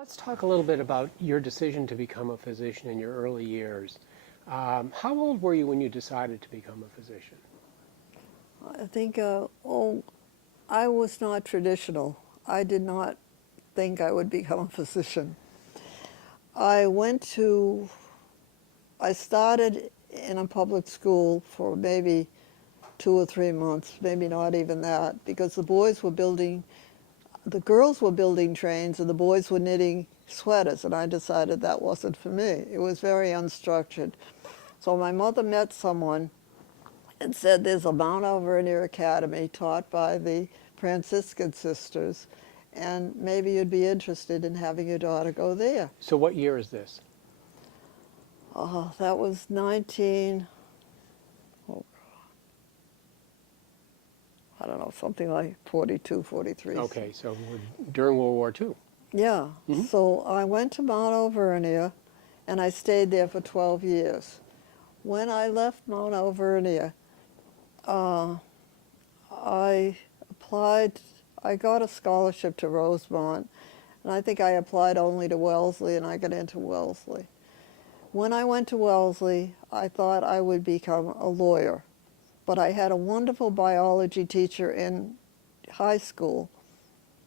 Let's talk a little bit about your decision to become a physician in your early years. How old were you when you decided to become a physician? I think, I was not traditional. I did not think I would become a physician. I went to, I started in a public school for maybe 2 or 3 months, maybe not even that, because the girls were building trains and the boys were knitting sweaters, and I decided that wasn't for me. It was very unstructured. So my mother met someone and said there's a Mount Alvernia Academy taught by the Franciscan sisters, and maybe you'd be interested in having your daughter go there. So what year is this? That was 19, oh, I don't know, something like 42, 43. Okay, so during World War II. Yeah, so I went to Mount Alvernia, and I stayed there for 12 years. When I left Mount Alvernia, I applied, I got a scholarship to Rosemont, and I think I applied only to Wellesley, and I got into Wellesley. When I went to Wellesley, I thought I would become a lawyer, but I had a wonderful biology teacher in high school,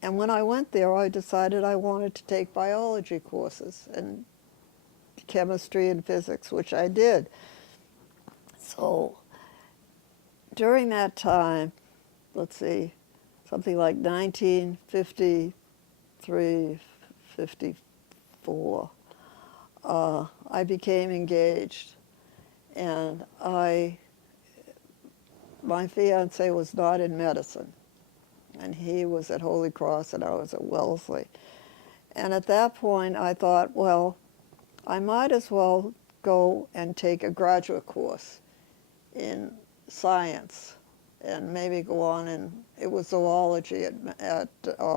and when I went there, I decided I wanted to take biology courses and chemistry and physics, which I did. So during that time, let's see, something like 1953, 54, I became engaged, and my fiance was not in medicine, and he was at Holy Cross and I was at Wellesley. And at that point I thought, well, I might as well go and take a graduate course in science and maybe go on, and it was zoology at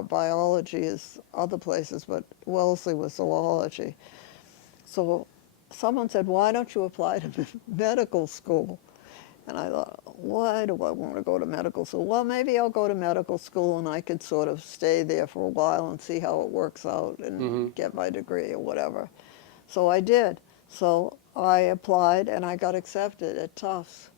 biology as other places, but Wellesley was zoology. So someone said, why don't you apply to medical school? And I thought, why do I want to go to medical school? Well, maybe I'll go to medical school and I could sort of stay there for a while and see how it works out and get my degree or whatever. So I did. So I applied and I got accepted at Tufts.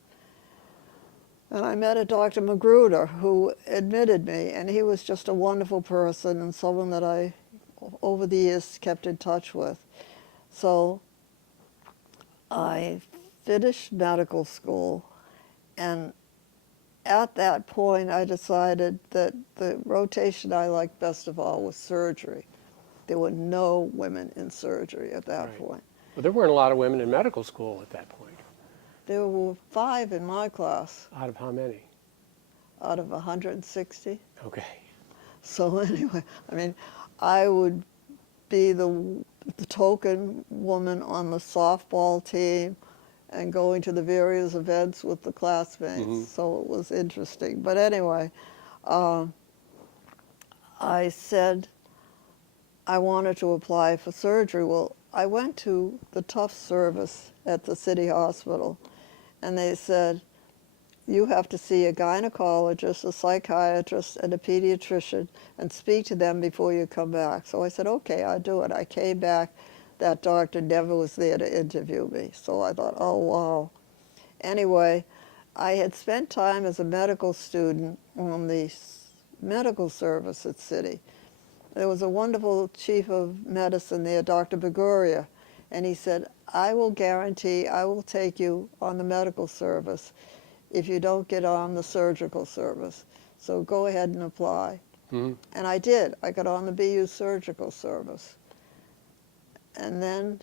And I met a Dr. Magruder who admitted me, and he was just a wonderful person and someone that I, over the years, kept in touch with. So I finished medical school, and at that point I decided that the rotation I liked best of all was surgery. There were no women in surgery at that point. Well, there weren't a lot of women in medical school at that point. There were 5 in my class. Out of how many? Out of 160. Okay. So anyway, I mean, I would be the token woman on the softball team and going to the various events with the classmates. So it was interesting. But anyway, I said I wanted to apply for surgery. Well, I went to the Tufts service at the city hospital, and they said, you have to see a gynecologist, a psychiatrist, and a pediatrician and speak to them before you come back. So I said, okay, I'll do it. I came back. That doctor never was there to interview me. So I thought, oh, wow. Anyway, I had spent time as a medical student on the medical service at City. There was a wonderful chief of medicine there, Dr. Beguria, and he said, I will guarantee I will take you on the medical service if you don't get on the surgical service. So go ahead and apply. And I did. I got on the BU surgical service. And then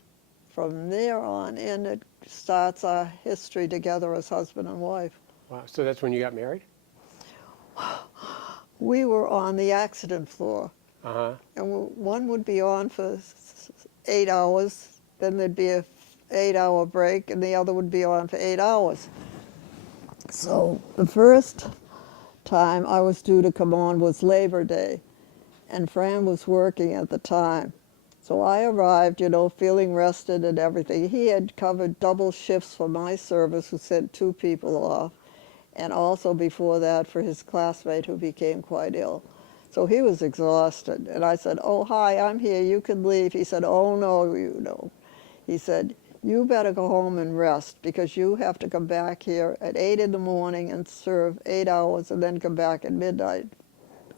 from there on in, it starts our history together as husband and wife. Wow. So that's when you got married? We were on the accident floor. And one would be on for 8 hours, then there'd be a 8-hour break, and the other would be on for 8 hours. So the first time I was due to come on was Labor Day, and Fran was working at the time. So I arrived, you know, feeling rested and everything. He had covered double shifts for my service, who sent 2 people off, and also before that for his classmate who became quite ill. So he was exhausted. And I said, oh, hi, I'm here. You can leave. He said, oh, no, you know. He said, you better go home and rest because you have to come back here at 8 in the morning and serve 8 hours and then come back at midnight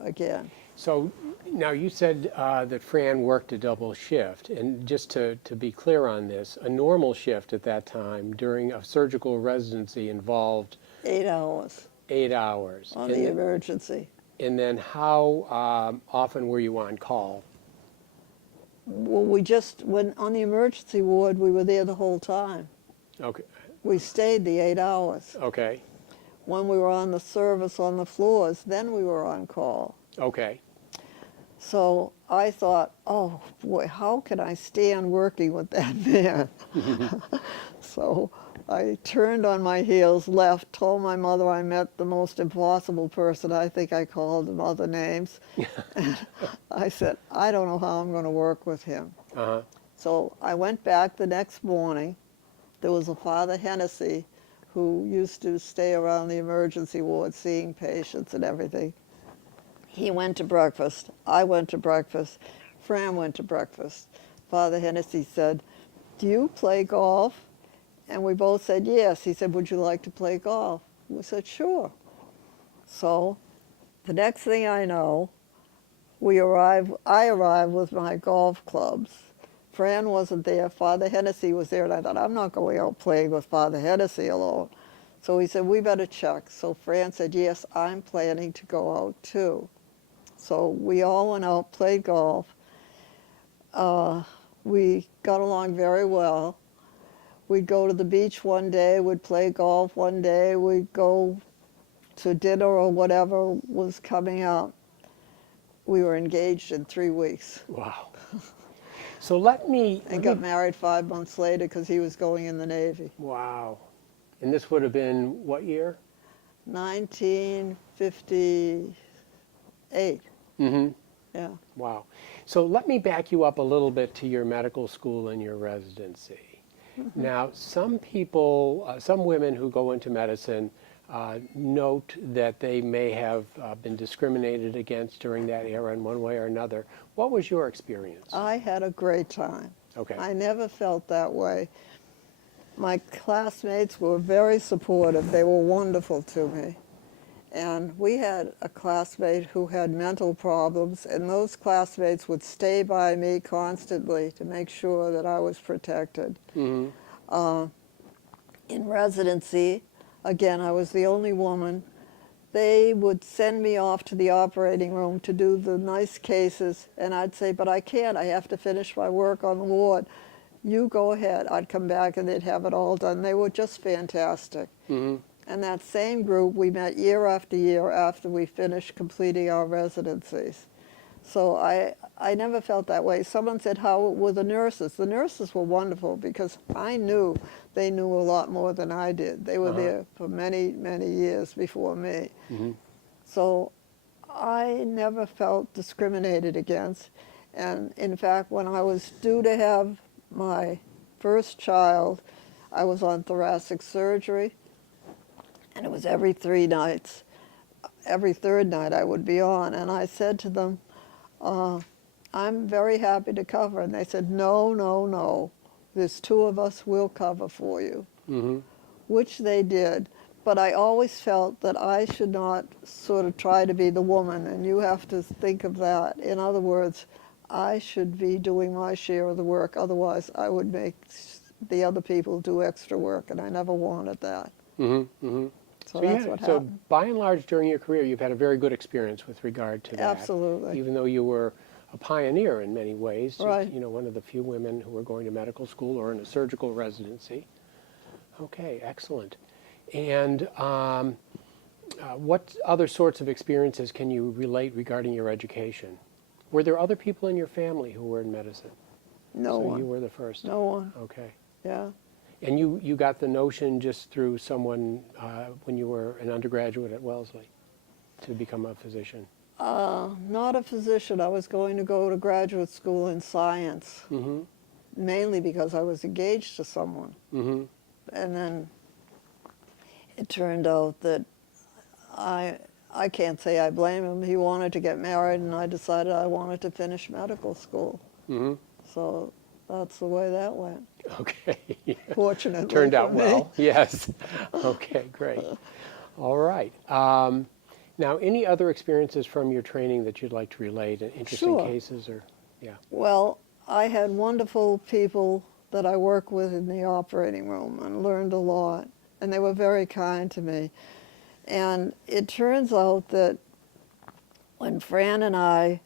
again. So now you said that Fran worked a double shift, and just to be clear on this, a normal shift at that time during a surgical residency involved 8 hours 8 hours. on the emergency. And then how often were you on call? Well, when on the emergency ward, we were there the whole time. Okay. We stayed the 8 hours. Okay. When we were on the service on the floors, then we were on call. Okay. So I thought, oh boy, how can I stand working with that man? So I turned on my heels, left, told my mother I met the most impossible person. I think I called him other names. And I said, I don't know how I'm going to work with him. Uh-huh. So I went back the next morning. There was a Father Hennessy who used to stay around the emergency ward seeing patients and everything. He went to breakfast. I went to breakfast. Fran went to breakfast. Father Hennessy said, do you play golf? And we both said yes. He said, would you like to play golf? We said, sure. So the next thing I know, I arrived with my golf clubs. Fran wasn't there. Father Hennessy was there, and I thought, I'm not going out playing with Father Hennessy alone. So he said, we better check. So Fran said, yes, I'm planning to go out too. So we all went out, played golf. We got along very well. We'd go to the beach one day, we'd play golf one day, we'd go to dinner or whatever was coming up. We were engaged in 3 weeks. Wow. So let me... And got married 5 months later because he was going in the Navy. Wow. And this would have been what year? 1958. Mm-hmm. Yeah. Wow. So let me back you up a little bit to your medical school and your residency. Mm-hmm. Now, some people, some women who go into medicine note that they may have been discriminated against during that era in one way or another. What was your experience? I had a great time. Okay. I never felt that way. My classmates were very supportive. They were wonderful to me. And we had a classmate who had mental problems, and those classmates would stay by me constantly to make sure that I was protected. Mm-hmm. In residency, again, I was the only woman. They would send me off to the operating room to do the nice cases, and I'd say, but I can't. I have to finish my work on the ward. You go ahead. I'd come back, and they'd have it all done. They were just fantastic. Mm-hmm. And that same group, we met year after we finished completing our residencies. So I never felt that way. Someone said, how were the nurses? The nurses were wonderful because I knew they knew a lot more than I did. They were there for many, many years before me. Mm-hmm. So I never felt discriminated against. And in fact, when I was due to have my first child, I was on thoracic surgery. And it was every 3 nights. Every third night I would be on. And I said to them, I'm very happy to cover. And they said, no, no, no. There's 2 of us, we'll cover for you. Mm-hmm. Which they did. But I always felt that I should not sort of try to be the woman. And you have to think of that. In other words, I should be doing my share of the work. Otherwise, I would make the other people do extra work. And I never wanted that. Mm-hmm. Mm-hmm. So that's what happened. So by and large, during your career, you've had a very good experience with regard to that. Absolutely. Even though you were a pioneer in many ways, Right. you know, one of the few women who were going to medical school or in a surgical residency. Okay, excellent. And what other sorts of experiences can you relate regarding your education? Were there other people in your family who were in medicine? No So one. you were the first? No one. Okay. Yeah. And you got the notion just through someone when you were an undergraduate at Wellesley to become a physician? Not a physician. I was going to go to graduate school in science, Mm-hmm. mainly because I was engaged to someone. Mm-hmm. And then it turned out that I can't say I blame him. He wanted to get married, and I decided I wanted to finish medical school. Mm-hmm. So that's the way that went, Okay. fortunately Turned for out me. well. Yes. Okay, great. All right. Now, any other experiences from your training that you'd like to relate? Interesting Sure. cases, or yeah. Well, I had wonderful people that I work with in the operating room and learned a lot, and they were very kind to me. And it turns out that when Fran and I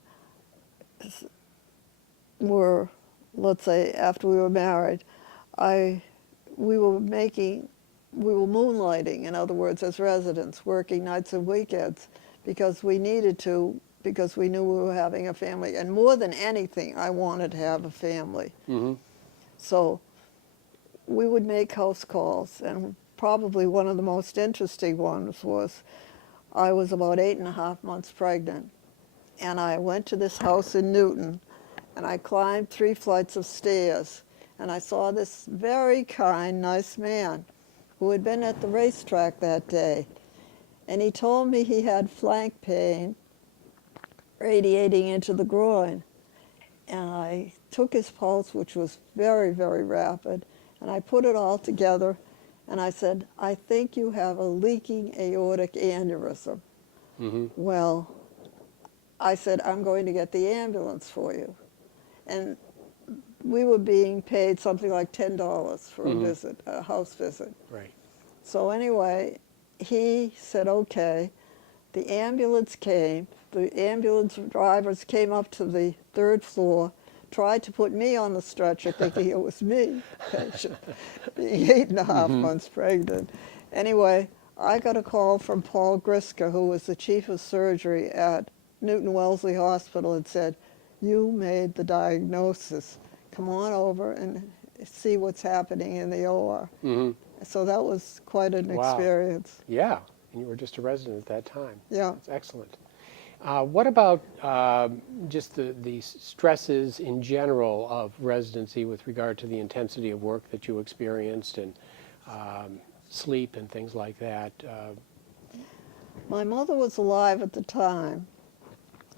were, let's say, after we were married, I, we were making, we were moonlighting, in other words, as residents, working nights and weekends because we needed to, because we knew we were having a family. And more than anything, I wanted to have a family. Mm-hmm. So we would make house calls, and probably one of the most interesting ones was I was about 8.5 months pregnant, and I went to this house in Newton, and I climbed 3 flights of stairs, and I saw this very kind, nice man who had been at the racetrack that day, and he told me he had flank pain radiating into the groin. And I took his pulse, which was very, very rapid, and I put it all together, and I said, I think you have a leaking aortic aneurysm. Mm-hmm. Well, I said, I'm going to get the ambulance for you. And we were being paid something like $10 for a visit, a house visit. Right. So anyway, he said, okay. The ambulance came. The ambulance drivers came up to the 3rd floor, tried to put me on the stretcher, thinking it was me, patient, being 8.5 months pregnant. Anyway, I got a call from Paul Griska, who was the chief of surgery at Newton Wellesley Hospital, and said, you made the diagnosis. Come on over and see what's happening in the OR. Mm-hmm. So that was quite an Wow. experience. Yeah, and you were just a resident at that time. Yeah. That's excellent. What about just the stresses in general of residency with regard to the intensity of work that you experienced and sleep and things like that? My mother was alive at the time,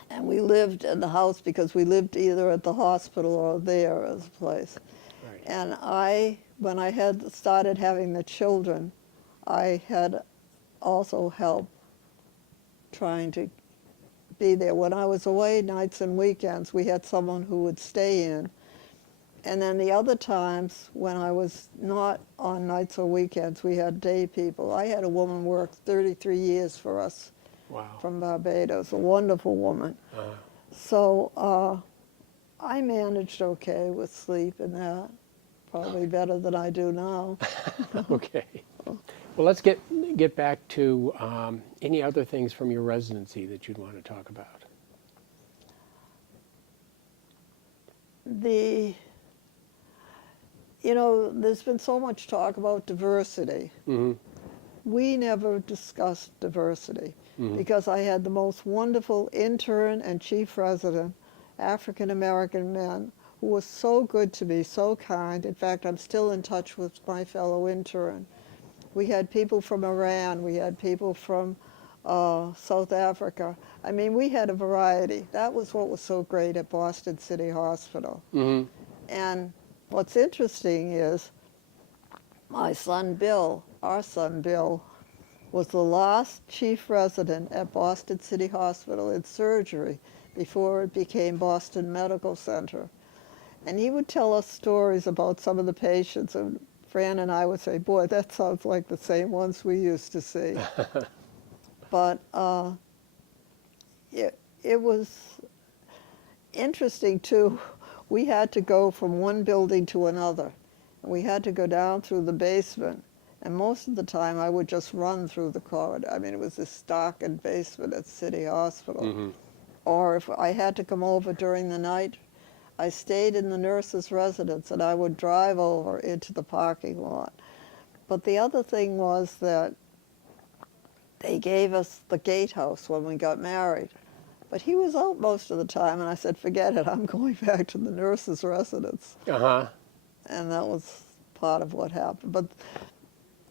and we lived in the house because we lived either at the hospital or there as a place. Right. And when I had started having the children, I had also help trying to be there. When I was away nights and weekends, we had someone who would stay in. And then the other times when I was not on nights or weekends, we had day people. I had a woman work 33 years for us. Wow. From Barbados, a wonderful woman. Uh-huh. So I managed okay with sleep and that, probably better than I do now. Okay. Well, let's get back to any other things from your residency that you'd want to talk about. There's been so much talk about diversity. Mm-hmm. We never discussed diversity Mm-hmm. because I had the most wonderful intern and chief resident, African-American men, who was so good to me, so kind. In fact, I'm still in touch with my fellow intern. We had people from Iran, we had people from South Africa. I mean, we had a variety. That was what was so great at Boston City Hospital. Mm-hmm. And what's interesting is my son Bill, our son Bill, was the last chief resident at Boston City Hospital in surgery before it became Boston Medical Center. And he would tell us stories about some of the patients, and Fran and I would say, boy, that sounds like the same ones we used to see. But it was interesting, too. We had to go from one building to another. And we had to go down through the basement. And most of the time, I would just run through the corridor. I mean, it was this darkened basement at City Hospital. Mm-hmm. Or if I had to come over during the night, I stayed in the nurse's residence, and I would drive over into the parking lot. But the other thing was that they gave us the gatehouse when we got married. But he was out most of the time, and I said, forget it, I'm going back to the nurse's residence. Uh-huh. And that was part of what happened. But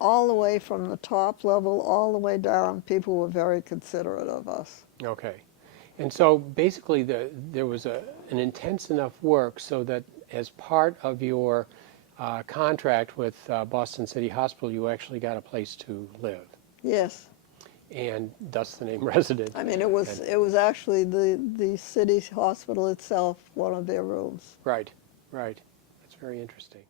all the way from the top level all the way down, people were very considerate of us. Okay. And so basically there was an intense enough work so that as part of your contract with Boston City Hospital, you actually got a place to live, Yes. and thus the name resident. I mean, it was actually the city hospital itself, one of their rooms. Right, right. That's very interesting.